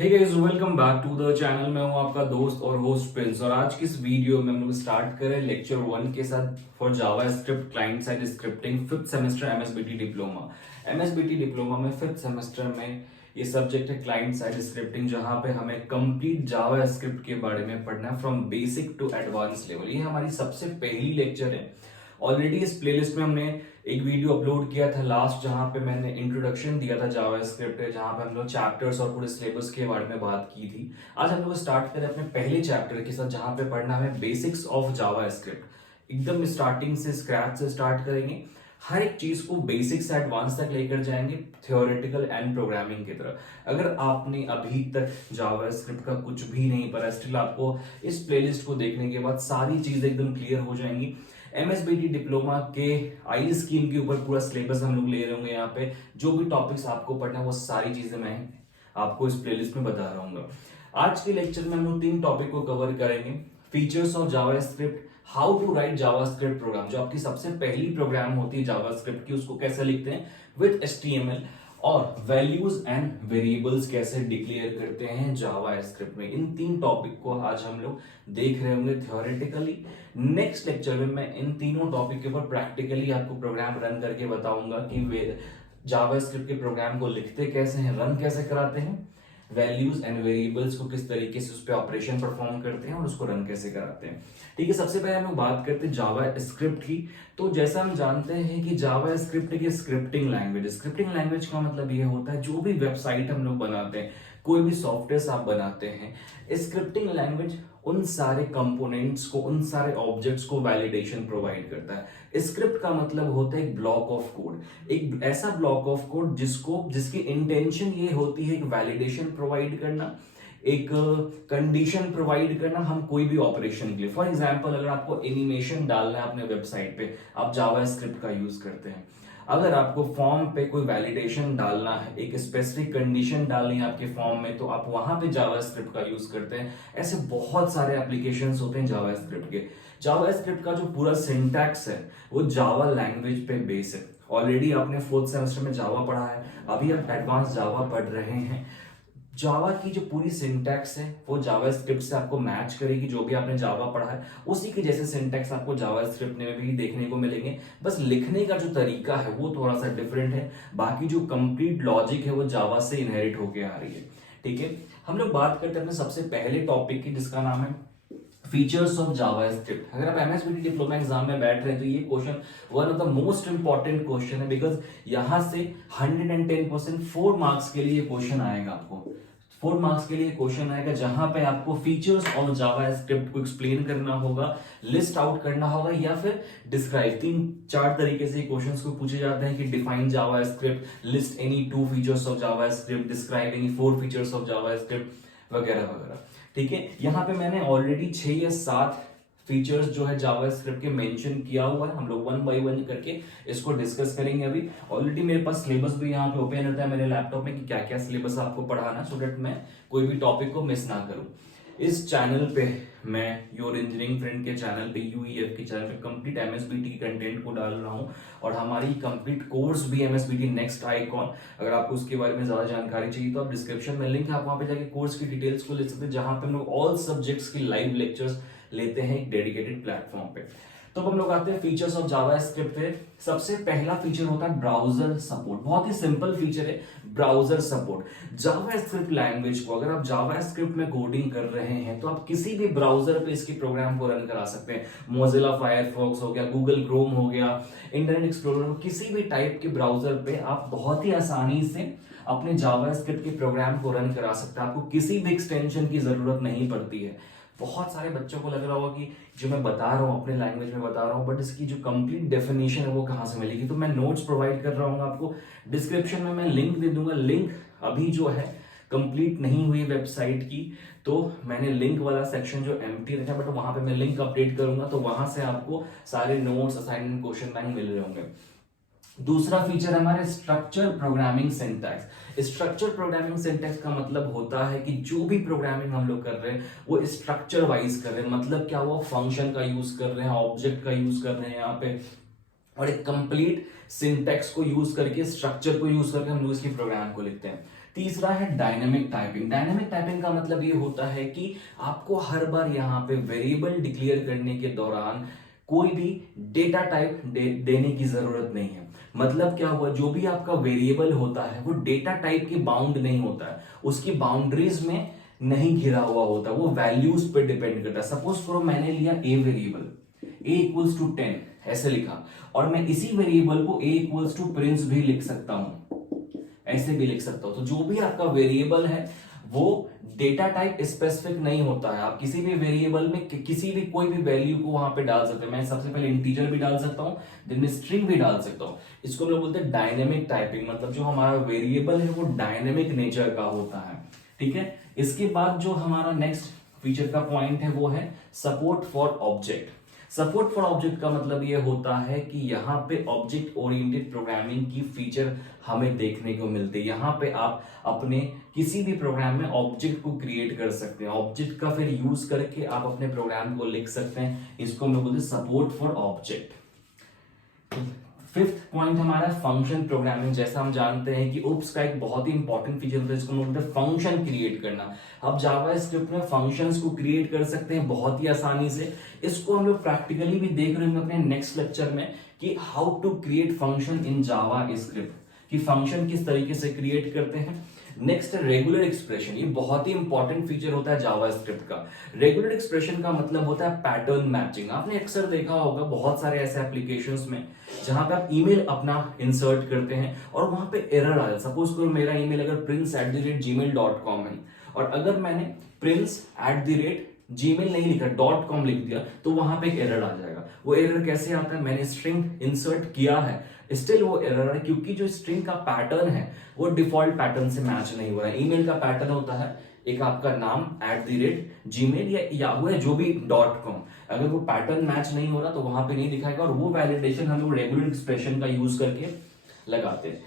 Hey guys, welcome back to the channel. मैं हूं आपका दोस्त और होस्ट प्रिंस, और आज की इस वीडियो में हम लोग स्टार्ट करें लेक्चर 1 के साथ for Java script client side scripting fifth semester MSBT diploma. MSBT diploma में फिफ्थ सेमेस्टर में ये सब्जेक्ट है क्लाइंट साइड स्क्रिप्टिंग, जहां पे हमें कंप्लीट जावा स्क्रिप्ट के बारे में पढ़ना है from basic to advance level. ये हमारी सबसे पहली लेक्चर है। ऑलरेडी इस प्लेलिस्ट में हमने एक वीडियो अपलोड किया था लास्ट, जहां पे मैंने इंट्रोडक्शन दिया था जावा स्क्रिप्ट, जहां पे हम लोग चैप्टर्स और पूरे सिलेबस के बारे में बात की थी। आज हम लोग स्टार्ट करें अपने पहले चैप्टर के साथ, जहां पे पढ़ना है बेसिक्स ऑफ जावा स्क्रिप्ट। एकदम स्टार्टिंग से स्क्रैच से स्टार्ट करेंगे, हर एक चीज को बेसिक से एडवांस तक लेकर जाएंगे, थियोरेटिकल एंड प्रोग्रामिंग की तरफ। अगर आपने अभी तक जावा स्क्रिप्ट का कुछ भी नहीं पढ़ा, स्टिल आपको इस प्लेलिस्ट को देखने के बाद सारी चीजें एकदम क्लियर हो जाएंगी। एमएसबीटी डिप्लोमा के आई स्कीम के ऊपर पूरा सिलेबस हम लोग ले रहे होंगे। यहाँ पे जो भी टॉपिक्स आपको पढ़ना है वो सारी चीजें मैं आपको इस प्लेलिस्ट में बता रहा हूँ। आज के लेक्चर में हम लोग 3 टॉपिक को कवर करेंगे। Features of JavaScript, how to write JavaScript program, जो आपकी सबसे पहली प्रोग्राम होती है जावा स्क्रिप्ट की, उसको कैसे लिखते हैं विद HTML, और वैल्यूज एंड वेरिएबल्स कैसे डिक्लेयर करते हैं जावा स्क्रिप्ट में। इन 3 टॉपिक को आज हम लोग देख रहे होंगे थियोरेटिकली। नेक्स्ट लेक्चर में मैं इन तीनों टॉपिक के ऊपर प्रैक्टिकली आपको प्रोग्राम रन करके बताऊंगा कि वे जावा स्क्रिप्ट के प्रोग्राम को लिखते कैसे हैं, रन कैसे कराते हैं, वैल्यूज एंड वेरिएबल्स को किस तरीके से उस पर ऑपरेशन परफॉर्म करते हैं और उसको रन कैसे कराते हैं। ठीक है, सबसे पहले हम लोग बात करते हैं जावा स्क्रिप्ट की। तो जैसा हम जानते हैं कि जावा स्क्रिप्ट की स्क्रिप्टिंग लैंग्वेज, स्क्रिप्टिंग लैंग्वेज का मतलब ये होता है जो भी वेबसाइट हम लोग बनाते हैं, कोई भी सॉफ्टवेयर आप बनाते हैं, स्क्रिप्टिंग लैंग्वेज उन सारे कंपोनेंट्स को, उन सारे ऑब्जेक्ट्स को वैलिडेशन प्रोवाइड करता है। स्क्रिप्ट का मतलब होता है एक ब्लॉक ऑफ कोड, एक ऐसा ब्लॉक ऑफ कोड जिसकी इंटेंशन ये होती है एक वैलिडेशन प्रोवाइड करना, एक कंडीशन प्रोवाइड करना हम कोई भी ऑपरेशन के लिए। फॉर एग्जांपल, अगर आपको एनिमेशन डालना है अपने वेबसाइट पे, आप जावा स्क्रिप्ट का यूज करते हैं। अगर आपको फॉर्म पे कोई वैलिडेशन डालना है, एक स्पेसिफिक कंडीशन डालनी है आपके फॉर्म में, तो आप वहां पे जावा स्क्रिप्ट का यूज करते हैं। ऐसे बहुत सारे एप्लीकेशंस होते हैं जावा स्क्रिप्ट के। जावा स्क्रिप्ट का जो पूरा सिंटैक्स है वो जावा लैंग्वेज पे बेस है। ऑलरेडी आपने 4th सेमेस्टर में जावा पढ़ा है, अभी आप एडवांस जावा पढ़ रहे हैं। जावा की जो पूरी सिंटैक्स है वो जावा स्क्रिप्ट से आपको मैच करेगी। जो भी आपने जावा पढ़ा है उसी के जैसे सिंटैक्स आपको जावा स्क्रिप्ट में भी देखने को मिलेंगे, बस लिखने का जो तरीका है वो थोड़ा सा डिफरेंट है। बाकी जो कंप्लीट लॉजिक है वो जावा से इनहेरिट होके आ रही है। ठीक है, हम लोग बात करते हैं अपने सबसे पहले टॉपिक की, जिसका नाम है फीचर्स ऑफ जावा स्क्रिप्ट। अगर आप एमएसबीटी डिप्लोमा एग्जाम में बैठ रहे हैं तो ये question one of the most important question है, बिकॉज यहां से 110% 4 मार्क्स के लिए क्वेश्चन आएगा। आपको 4 मार्क्स के लिए क्वेश्चन आएगा, जहां पे आपको फीचर्स ऑफ जावा स्क्रिप्ट को एक्सप्लेन करना होगा, लिस्ट आउट करना होगा, या फिर डिस्क्राइब। 3-4 तरीके से क्वेश्चंस को पूछे जाते हैं कि define Java script, list any 2 features of Java script, describe any 4 features of Java script, वगैरह वगैरह। ठीक है, यहाँ पे मैंने ऑलरेडी 6 या 7 फीचर्स जो है जावा स्क्रिप्ट के मेंशन किया हुआ है। हम लोग 1 बाय 1 करके इसको डिस्कस करेंगे। अभी ऑलरेडी मेरे पास सिलेबस भी यहाँ पे ओपन रहता है मेरे लैपटॉप में कि क्या क्या सिलेबस आपको पढ़ाना, सो दैट मैं कोई भी टॉपिक को मिस ना करूं। इस चैनल पे मैं योर इंजीनियरिंग फ्रेंड के चैनल पे, यूईएफ के चैनल पे कंप्लीट एमएसबीटी कंटेंट को डाल रहा हूं, और हमारी कंप्लीट कोर्स भी एमएसबीटी नेक्स्ट आइकॉन। अगर आपको उसके बारे में ज्यादा जानकारी चाहिए तो आप डिस्क्रिप्शन में लिंक है, आप वहां पे जाके कोर्स की डिटेल्स को ले सकते हैं, जहां पे हम लोग ऑल सब्जेक्ट्स की लाइव लेक्चर्स लेते हैं एक डेडिकेटेड प्लेटफॉर्म पे। तो हम लोग आते हैं फीचर्स ऑफ जावा स्क्रिप्ट पे। सबसे पहला फीचर होता है ब्राउजर सपोर्ट। बहुत ही सिंपल फीचर है ब्राउजर सपोर्ट। जावा स्क्रिप्ट लैंग्वेज को अगर आप जावा स्क्रिप्ट में कोडिंग कर रहे हैं तो आप किसी भी ब्राउजर पे इसकी प्रोग्राम को रन करा सकते हैं। मोजिला फायरफॉक्स हो गया, गूगल क्रोम हो गया, इंटरनेट एक्सप्लोरर हो, किसी भी टाइप के ब्राउजर पे आप बहुत ही आसानी से अपने जावा स्क्रिप्ट के प्रोग्राम को रन करा सकते हैं। आपको किसी भी एक्सटेंशन की जरूरत नहीं पड़ती है। बहुत सारे बच्चों को लग रहा होगा कि जो मैं बता रहा हूँ अपने लैंग्वेज में बता रहा हूँ, बट इसकी जो कंप्लीट डेफिनेशन है वो कहाँ से मिलेगी। तो मैं नोट्स प्रोवाइड कर रहा हूँ आपको, डिस्क्रिप्शन में मैं लिंक दे दूंगा। लिंक अभी जो है कंप्लीट नहीं हुई वेबसाइट की, तो मैंने लिंक वाला सेक्शन जो एम्प्टी रखा, बट वहां पे मैं लिंक अपडेट करूंगा, तो वहां से आपको सारे नोट्स, असाइनमेंट, क्वेश्चन बैंक मिल रहे होंगे। दूसरा फीचर है हमारे structure programming syntax. Structure programming syntax का मतलब होता है कि जो भी प्रोग्रामिंग हम लोग कर रहे हैं वो स्ट्रक्चर वाइज कर रहे हैं। मतलब क्या, वो फंक्शन का यूज कर रहे हैं, ऑब्जेक्ट का यूज कर रहे हैं यहाँ पे, और एक कंप्लीट सिंटैक्स को यूज करके, स्ट्रक्चर को यूज करके हम लोग इसकी प्रोग्राम को लिखते हैं। तीसरा है डायनेमिक टाइपिंग। डायनेमिक टाइपिंग का मतलब ये होता है कि आपको हर बार यहाँ पे वेरिएबल डिक्लेयर करने के दौरान कोई भी डेटा टाइप देने की जरूरत नहीं है। मतलब क्या हुआ, जो भी आपका वेरिएबल होता है वो डेटा टाइप की बाउंड नहीं होता है, उसकी बाउंड्रीज में नहीं घिरा हुआ होता, वो वैल्यूज पे डिपेंड करता है। सपोज करो मैंने लिया a variable, a equals to 10 ऐसे लिखा, और मैं इसी वेरिएबल को ए इक्वल्स टू प्रिंस भी लिख सकता हूं, ऐसे भी लिख सकता हूं। तो जो भी आपका वेरिएबल है वो डेटा टाइप स्पेसिफिक नहीं होता है, आप किसी भी वेरिएबल में किसी भी कोई भी वैल्यू को वहां पे डाल सकते हैं। मैं सबसे पहले इंटीजर भी डाल सकता हूं, दिन में स्ट्रिंग भी डाल सकता हूं। इसको हम लोग बोलते हैं डायनेमिक टाइपिंग, मतलब जो हमारा वेरिएबल है वो डायनेमिक नेचर का होता है, ठीक है। इसके बाद जो हमारा नेक्स्ट फीचर का पॉइंट है वो है support for object. Support for object का मतलब ये होता है कि यहाँ पे ऑब्जेक्ट ओरिएंटेड प्रोग्रामिंग की फीचर हमें देखने को मिलती है। यहाँ पे आप अपने किसी भी प्रोग्राम में ऑब्जेक्ट को क्रिएट कर सकते हैं, ऑब्जेक्ट का फिर यूज करके आप अपने प्रोग्राम को लिख सकते हैं। इसको हम लोग बोलते हैं support for object. Fifth point हमारा फंक्शन प्रोग्रामिंग। जैसा हम जानते हैं कि ओप्स का एक बहुत ही इंपॉर्टेंट फीचर होता है जिसको हम बोलते हैं फंक्शन क्रिएट करना। अब जावा स्क्रिप्ट में फंक्शंस को क्रिएट कर सकते हैं बहुत ही आसानी से। इसको हम लोग प्रैक्टिकली भी देख रहे हैं अपने नेक्स्ट लेक्चर में कि how to create function in JavaScript, कि फंक्शन किस तरीके से क्रिएट करते हैं। नेक्स्ट है रेगुलर एक्सप्रेशन। ये बहुत ही इंपॉर्टेंट फीचर होता है जावा स्क्रिप्ट का। रेगुलर एक्सप्रेशन का मतलब होता है पैटर्न मैचिंग। आपने अक्सर देखा होगा बहुत सारे ऐसे एप्लीकेशंस में जहां पे आप ईमेल अपना इंसर्ट करते हैं और वहां पे एरर आ जाता है। सपोज करो मेरा ईमेल अगर prince@gmail.com है और अगर मैंने prince@gmail नहीं लिखा, .com लिख दिया, तो वहां पे एक एरर आ जाएगा। वो एरर कैसे आता है, मैंने स्ट्रिंग इंसर्ट किया है, स्टिल वो एरर है क्योंकि जो स्ट्रिंग का पैटर्न है वो डिफॉल्ट पैटर्न से मैच नहीं हो रहा है। ईमेल का पैटर्न होता है एक आपका नाम @gmail या याहू है जो भी .com, अगर वो पैटर्न मैच नहीं हो रहा तो वहां पे नहीं दिखाएगा, और वो वैलिडेशन हम लोग रेगुलर एक्सप्रेशन का यूज करके लगाते हैं।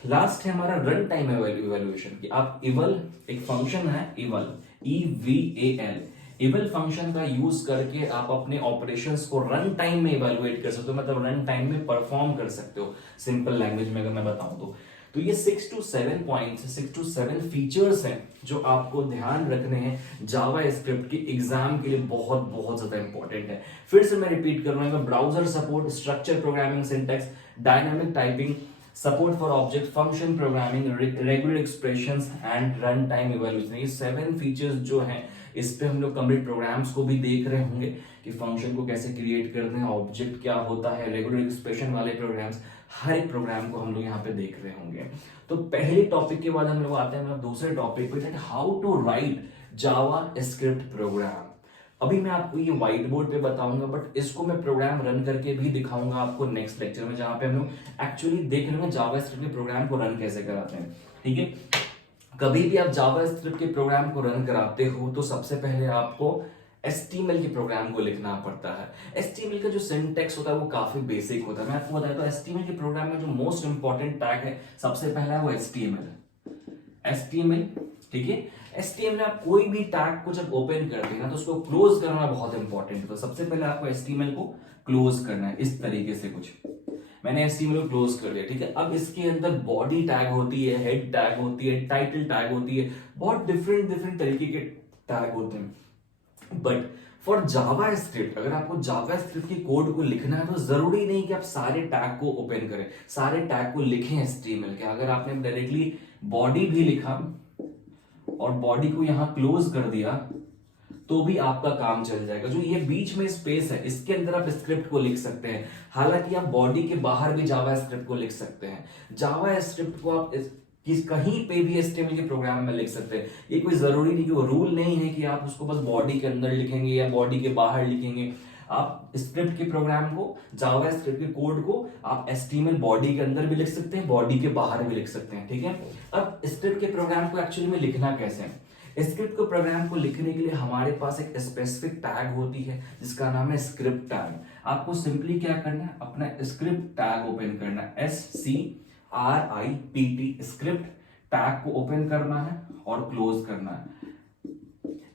लास्ट है हमारा रन टाइम इवैल्यूएशन, कि आप इवल, एक फंक्शन है इवल, EVAL, इवल फंक्शन का यूज करके आप अपने ऑपरेशंस को रन टाइम में इवैल्यूएट कर सकते हो, मतलब रन टाइम में परफॉर्म कर सकते हो। सिंपल लैंग्वेज में अगर मैं बताऊं तो ये 6 to 7 पॉइंट्स, 6 to 7 फीचर्स हैं जो आपको ध्यान रखने हैं जावा स्क्रिप्ट के एग्जाम के लिए, बहुत बहुत ज्यादा इंपॉर्टेंट है। फिर से मैं रिपीट कर रहा हूं, browser support, structure programming syntax, dynamic typing, support for object, function programming, regular expressions and run time evaluation. ये 7 फीचर्स जो हैं इस पे हम लोग कंप्लीट प्रोग्राम्स को भी देख रहे होंगे कि फंक्शन को कैसे क्रिएट करते हैं, ऑब्जेक्ट क्या होता है, रेगुलर एक्सप्रेशन वाले प्रोग्राम्स, हर एक प्रोग्राम को हम लोग यहाँ पे देख रहे होंगे। तो पहले टॉपिक के बाद हम लोग आते हैं दूसरे टॉपिक पे, how to write JavaScript program. अभी मैं आपको ये व्हाइट बोर्ड पे बताऊंगा, बट इसको मैं प्रोग्राम रन करके भी दिखाऊंगा आपको नेक्स्ट लेक्चर में, जहां पे हम लोग एक्चुअली देख लेंगे जावा स्क्रिप्ट के प्रोग्राम को रन कैसे कराते हैं, ठीक है। कभी भी आप जावा स्क्रिप्ट के प्रोग्राम को रन कराते हो तो सबसे पहले आपको HTML के प्रोग्राम को लिखना पड़ता है। HTML का जो सिंटैक्स होता है वो काफी बेसिक होता है। मैं आपको बताया तो HTML के प्रोग्राम में जो मोस्ट इंपॉर्टेंट टैग है सबसे पहला है वो HTML, ठीक है। HTML आप कोई भी टैग को जब ओपन करते हैं ना तो उसको क्लोज करना बहुत इंपॉर्टेंट होता है। सबसे पहले आपको HTML को क्लोज करना है इस तरीके से कुछ। मैंने HTML को क्लोज कर दिया, ठीक है। अब इसके अंदर बॉडी टैग होती है, हेड टैग होती है, टाइटल टैग होती है, बहुत डिफरेंट तरीके के टैग होते हैं। बट फॉर जावा स्क्रिप्ट, अगर आपको जावा स्क्रिप्ट की कोड को लिखना है तो जरूरी नहीं कि आप सारे टैग को ओपन करें, सारे टैग को लिखें HTML के। अगर आपने डायरेक्टली बॉडी भी लिखा और बॉडी को यहां क्लोज कर दिया तो भी आपका काम चल जाएगा। जो ये बीच में स्पेस है इसके अंदर आप स्क्रिप्ट को लिख सकते हैं। हालांकि आप बॉडी के बाहर भी जावा स्क्रिप्ट को लिख सकते हैं। जावा स्क्रिप्ट को आप कहीं पे भी HTML के प्रोग्राम में लिख सकते हैं। ये कोई जरूरी नहीं कि वो रूल नहीं है कि आप उसको बस बॉडी के अंदर लिखेंगे या बॉडी के बाहर लिखेंगे। आप स्क्रिप्ट के प्रोग्राम को, जावा स्क्रिप्ट के कोड को आप HTML बॉडी के अंदर भी लिख सकते हैं, बॉडी के बाहर भी लिख सकते हैं, ठीक है। अब स्क्रिप्ट के प्रोग्राम को एक्चुअली में लिखना कैसे है, स्क्रिप्ट को प्रोग्राम को लिखने के लिए हमारे पास एक स्पेसिफिक टैग होती है जिसका नाम है स्क्रिप्ट टैग। आपको सिंपली क्या करना है, अपना स्क्रिप्ट टैग ओपन करना है, SCRIPT, स्क्रिप्ट टैग को ओपन करना है और क्लोज करना है।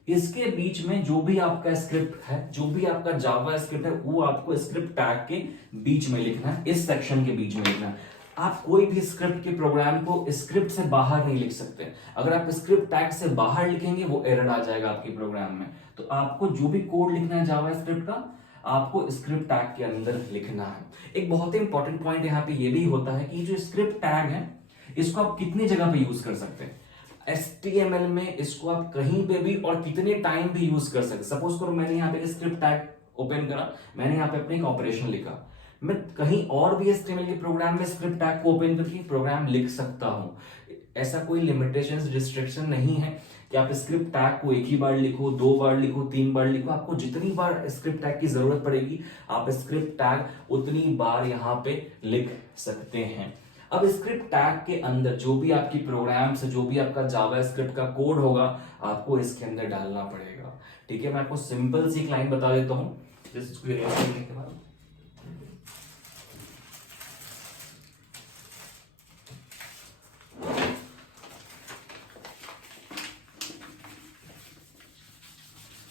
इसके बीच में जो भी आपका स्क्रिप्ट है, जो भी आपका जावा स्क्रिप्ट है, वो आपको स्क्रिप्ट टैग के बीच में लिखना है, इस सेक्शन के बीच में लिखना है। आप कोई भी स्क्रिप्ट के प्रोग्राम को स्क्रिप्ट से बाहर नहीं लिख सकते। अगर आप स्क्रिप्ट टैग से बाहर लिखेंगे वो एरर आ जाएगा आपके प्रोग्राम में। तो आपको जो भी कोड लिखना है जावा स्क्रिप्ट का, आपको स्क्रिप्ट टैग के अंदर लिखना है। एक बहुत ही इंपॉर्टेंट पॉइंट यहाँ पे ये भी होता है कि जो स्क्रिप्ट टैग है इसको आप कितनी जगह पे यूज कर सकते हैं। HTML में इसको आप कहीं पे भी और कितने टाइम भी यूज कर सकते। सपोज करो मैंने यहाँ पे स्क्रिप्ट टैग ओपन करा, मैंने यहाँ पे अपने एक ऑपरेशन लिखा, मैं कहीं और भी HTML के प्रोग्राम में स्क्रिप्ट टैग को ओपन करके प्रोग्राम लिख सकता हूं। ऐसा कोई लिमिटेशंस रिस्ट्रिक्शन नहीं है कि आप स्क्रिप्ट टैग को एक ही बार लिखो, 2 बार लिखो, 3 बार लिखो। आपको जितनी बार स्क्रिप्ट टैग की जरूरत पड़ेगी आप स्क्रिप्ट टैग उतनी बार यहाँ पे लिख सकते हैं। अब स्क्रिप्ट टैग के अंदर जो भी आपकी प्रोग्राम से जो भी आपका जावा स्क्रिप्ट का कोड होगा आपको इसके अंदर डालना पड़ेगा। ठीक है, मैं आपको सिंपल सी एक लाइन बता देता हूं जिसको erase करने के बाद।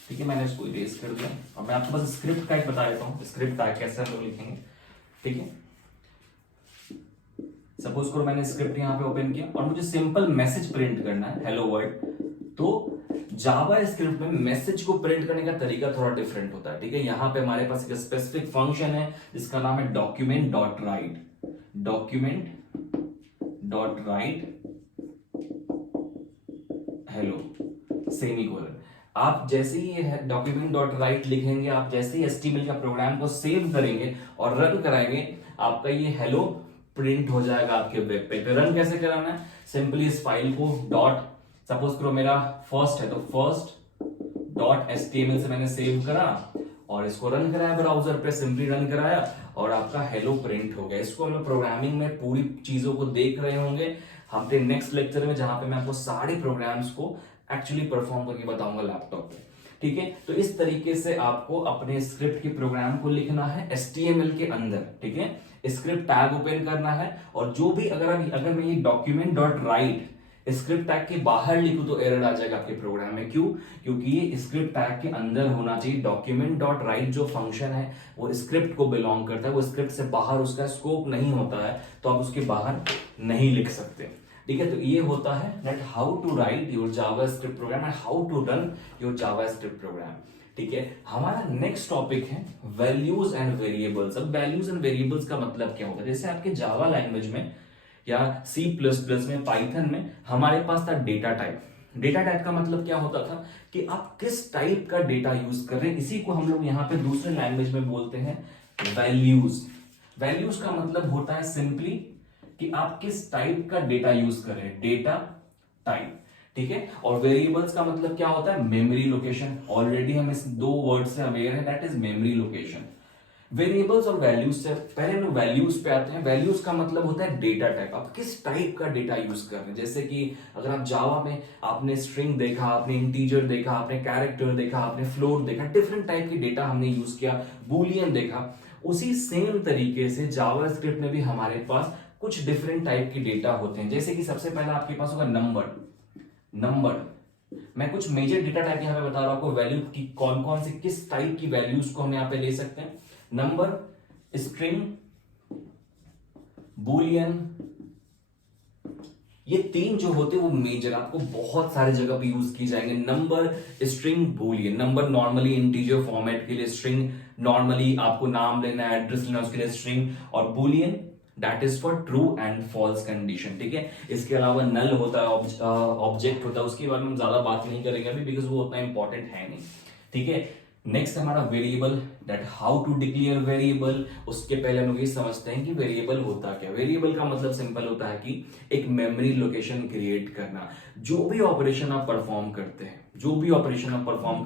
ठीक है, मैंने इसको इरेज कर दिया और मैं आपको बस स्क्रिप्ट टैग बता देता हूँ स्क्रिप्ट टैग कैसे हम लोग लिखेंगे। ठीक है, सपोज करो मैंने स्क्रिप्ट यहाँ पे ओपन किया और मुझे सिंपल मैसेज प्रिंट करना है, हेलो वर्ल्ड। तो जावा स्क्रिप्ट में मैसेज को प्रिंट करने का तरीका थोड़ा डिफरेंट होता है। ठीक है, यहाँ पे हमारे पास एक स्पेसिफिक फंक्शन है जिसका नाम है document dot right. Document dot right hello semicolon. आप जैसे ही डॉक्यूमेंट डॉट राइट लिखेंगे, आप जैसे ही HTML का प्रोग्राम को सेव करेंगे और रन कराएंगे, आपका ये हेलो प्रिंट हो जाएगा आपके वेब पे। तो रन कैसे कराना है, सिंपली इस फाइल को डॉट, सपोज करो मेरा फर्स्ट है तो फर्स्ट डॉट HTML से मैंने सेव करा और इसको रन कराया ब्राउजर पे, सिंपली रन कराया और आपका हेलो प्रिंट हो गया। इसको हम लोग प्रोग्रामिंग में पूरी चीजों को देख रहे होंगे हमने नेक्स्ट लेक्चर में, जहां पे मैं आपको सारे प्रोग्राम्स को एक्चुअली परफॉर्म करके बताऊंगा लैपटॉप पे। ठीक है, तो इस तरीके से आपको अपने स्क्रिप्ट के प्रोग्राम को लिखना है HTML के अंदर। ठीक है, स्क्रिप्ट टैग ओपन करना है और जो भी अगर मैं ये document dot right script tag के बाहर लिखूं तो एरर आ जाएगा आपके प्रोग्राम में। क्यों? क्योंकि ये स्क्रिप्ट टैग के अंदर होना चाहिए। डॉक्यूमेंट डॉट राइट जो फंक्शन है वो स्क्रिप्ट को बिलोंग करता है, वो स्क्रिप्ट से बाहर उसका स्कोप नहीं होता है, तो आप उसके बाहर नहीं लिख सकते। ठीक है, तो ये होता है that how to write your JavaScript program and how to run your JavaScript program. ठीक है, हमारा नेक्स्ट टॉपिक है वैल्यूज एंड वेरिएबल्स। अब वैल्यूज एंड वेरिएबल्स का मतलब क्या होता है, जैसे आपके जावा लैंग्वेज में या C++ में, पाइथन में हमारे पास था डेटा टाइप। डेटा टाइप का मतलब क्या होता था कि आप किस टाइप का डेटा यूज कर रहे हैं, इसी को हम लोग यहाँ पे दूसरे लैंग्वेज में बोलते हैं वैल्यूज। वैल्यूज का मतलब होता है सिंपली कि आप किस टाइप का डेटा यूज कर रहे हैं, डेटा टाइप। ठीक है, और वेरिएबल्स का मतलब क्या होता है, मेमोरी लोकेशन। ऑलरेडी हम इस 2 वर्ड से अवेयर है, that is memory location. Variables और वैल्यूज से पहले हम लोग वैल्यूज पे आते हैं। वैल्यूज का मतलब होता है डेटा टाइप, आप किस टाइप का डेटा यूज कर रहे हैं। जैसे कि अगर आप जावा में आपने स्ट्रिंग देखा, आपने इंटीजर देखा, आपने कैरेक्टर देखा, आपने फ्लोट देखा, डिफरेंट टाइप की डेटा हमने यूज किया, बूलियन देखा, उसी सेम तरीके से जावा स्क्रिप्ट में भी हमारे पास कुछ डिफरेंट टाइप की डेटा होते हैं। जैसे कि सबसे पहला आपके पास होगा नंबर। मैं कुछ मेजर डेटा टाइप यहां पे बता रहा हूं आपको, वैल्यू की कौन कौन से किस टाइप की वैल्यूज को हम यहां पे ले सकते हैं। नंबर, स्ट्रिंग, बूलियन, ये 3 जो होते हैं वो मेजर आपको बहुत सारे जगह पे यूज की जाएंगे। Number, string, Boolean. Number normally integer format के लिए, स्ट्रिंग नॉर्मली आपको नाम लेना है, एड्रेस लेना, उसके लिए स्ट्रिंग, और Boolean that is for true and false condition. ठीक है, इसके अलावा नल होता है, ऑब्जेक्ट होता है, उसके बारे में हम ज्यादा बात नहीं करेंगे अभी बिकॉज वो उतना इंपॉर्टेंट है नहीं। ठीक है, नेक्स्ट हमारा variable, that how to declare variable. उसके पहले हम लोग ये समझते हैं कि वेरिएबल होता क्या। वेरिएबल का मतलब सिंपल होता है कि एक मेमोरी लोकेशन क्रिएट करना। जो भी ऑपरेशन आप परफॉर्म करते हैं,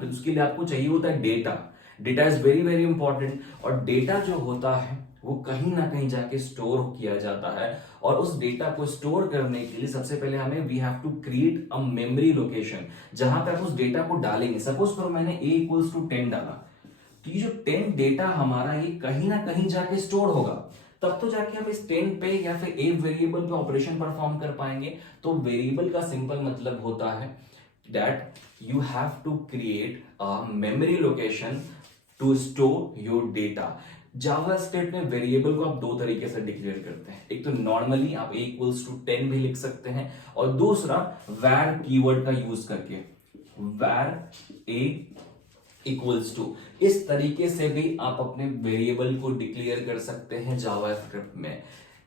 उसके लिए आपको चाहिए होता है data. Data is very very important, और डेटा जो होता है वो कहीं ना कहीं जाके स्टोर किया जाता है, और उस डेटा को स्टोर करने के लिए सबसे पहले हमें we have to create a memory location जहां पे आप उस डेटा को डालेंगे। सपोज करो मैंने a इक्वल्स टू 10 डाला, तो ये जो 10 डेटा हमारा ये कहीं ना कहीं जाके स्टोर होगा, तब तो जाके हम इस 10 पे या फिर एक वेरिएबल पे ऑपरेशन परफॉर्म कर पाएंगे। तो वेरिएबल का सिंपल मतलब होता है that you have to create a memory location to store your data. JavaScript में वेरिएबल को आप दो तरीके से डिक्लेयर करते हैं। एक तो नॉर्मली आप a इक्वल्स टू 10 भी लिख सकते हैं, और दूसरा var कीवर्ड का यूज करके var a इक्वल्स टू, इस तरीके से भी आप अपने वेरिएबल को डिक्लेयर कर सकते हैं जावास्क्रिप्ट में।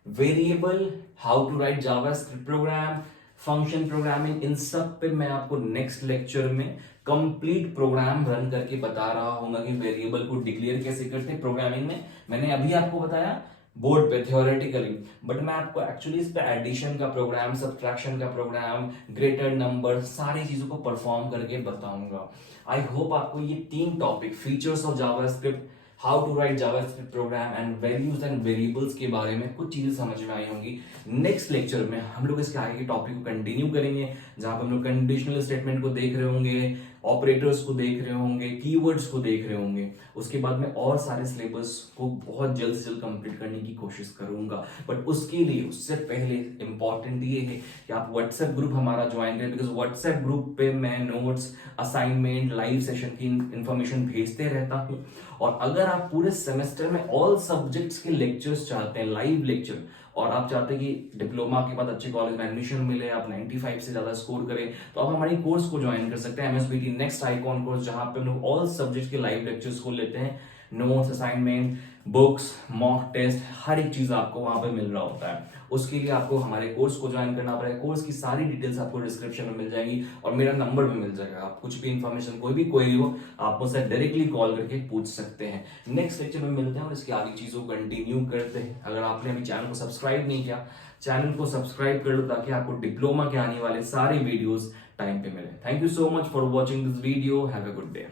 Variable, how to write JavaScript program, function programming, इन सब पे मैं आपको नेक्स्ट लेक्चर में कंप्लीट प्रोग्राम रन करके बता रहा हूँ कि वेरिएबल को डिक्लेयर कैसे करते हैं प्रोग्रामिंग में। मैंने अभी आपको बताया बोर्ड पे थियोरेटिकली, बट मैं आपको एक्चुअली इस पे एडिशन का प्रोग्राम, सब्ट्रैक्शन का प्रोग्राम, ग्रेटर नंबर, सारी चीजों को परफॉर्म करके बताऊंगा। आई होप आपको ये 3 topic, features of JavaScript, how to write JavaScript program and values and variables के बारे में कुछ चीजें समझ में आई होंगी। नेक्स्ट लेक्चर में हम लोग इसके आगे के टॉपिक को कंटिन्यू करेंगे, जहां पर हम लोग कंडीशनल स्टेटमेंट को देख रहे होंगे, ऑपरेटर्स को देख रहे होंगे, कीवर्ड्स को देख रहे होंगे। उसके बाद में और सारे सिलेबस को बहुत जल्द से जल्द कंप्लीट करने की कोशिश करूंगा। बट उसके लिए, उससे पहले इंपॉर्टेंट ये है कि आप व्हाट्सएप ग्रुप हमारा ज्वाइन करें, बिकॉज व्हाट्सएप ग्रुप पे मैं नोट्स, असाइनमेंट, लाइव सेशन की इंफॉर्मेशन भेजते रहता हूँ। और अगर आप पूरे सेमेस्टर में ऑल सब्जेक्ट्स के लेक्चर्स चाहते हैं, लाइव लेक्चर, और आप चाहते हैं कि डिप्लोमा के बाद अच्छे कॉलेज में एडमिशन मिले, आप 95 से ज्यादा स्कोर करें, तो आप हमारी कोर्स को ज्वाइन कर सकते हैं, MSBT नेक्स्ट आइकॉन कोर्स, जहां पे हम लोग ऑल सब्जेक्ट के लाइव लेक्चर्स को लेते हैं। Notes, assignment, books, mock test, हर एक चीज आपको वहां पे मिल रहा होता है। उसके लिए आपको हमारे कोर्स को ज्वाइन करना पड़ेगा। कोर्स की सारी डिटेल्स आपको डिस्क्रिप्शन में मिल जाएंगी, और मेरा नंबर भी मिल जाएगा। आप कुछ भी इंफॉर्मेशन, कोई भी क्वेरी हो, आप मुझसे डायरेक्टली कॉल करके पूछ सकते हैं। नेक्स्ट लेक्चर में मिलते हैं और इसकी आगे चीजों को कंटिन्यू करते हैं। अगर आपने अभी चैनल को सब्सक्राइब नहीं किया, चैनल को सब्सक्राइब कर लो, ताकि आपको डिप्लोमा के आने वाले सारे वीडियोस टाइम पे मिले। Thank you so much for watching this video. Have a good day.